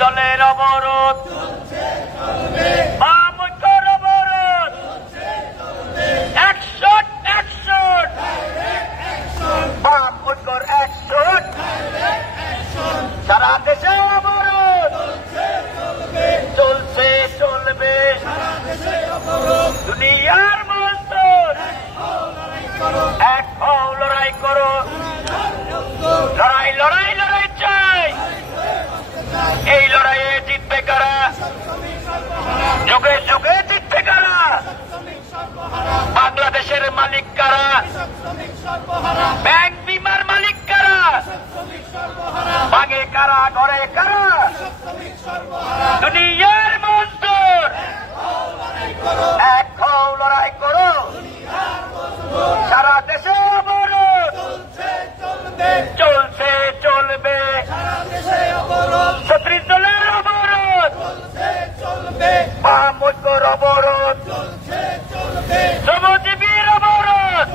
দলের অবরোধ ঐক্যর অবরোধ অ্যাকশন অ্যাকশন ঐক্যর অ্যাকশন সারা দেশে অবরোধ চলছে চলবে দুনিয়ার মন্তর এক হও লড়াই করো লড়াই লড়াই লড়াই চাই এই লড়াইয়ে জিতবে কারা যুগে যুগে জিতবে কারা বাংলাদেশের মালিক কারা ব্যাংক বিমার মালিক কারা ভাগে কারা ঘরে কারা দুনিয়ার মন্তর এক হও লড়াই করো সারা দেশে অবরোধ চলছে চলবে 36 দলের অবরোধ ঐক্যর অবরোধ শ্রমজীবীর অবরোধ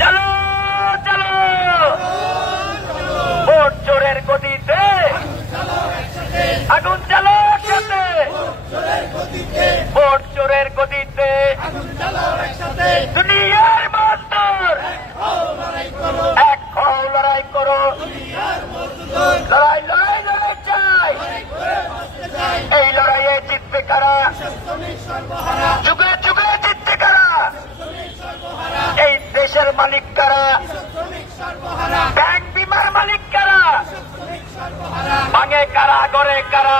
চলো চলো ভোট চোরের গতিতে আগুন চালো একসাথে ভোট চোরের গতিতে দুনিয়ার মন্তর এক হও লড়াই করো লড়াই লড়াই লড়াই চাই এই লড়াইয়ে জিতবে কারা যুগে যুগে জিতবে কারা এই দেশের মালিক কারা ব্যাংক বিমার মালিক কারা ভাঙে কারা ঘরে কারা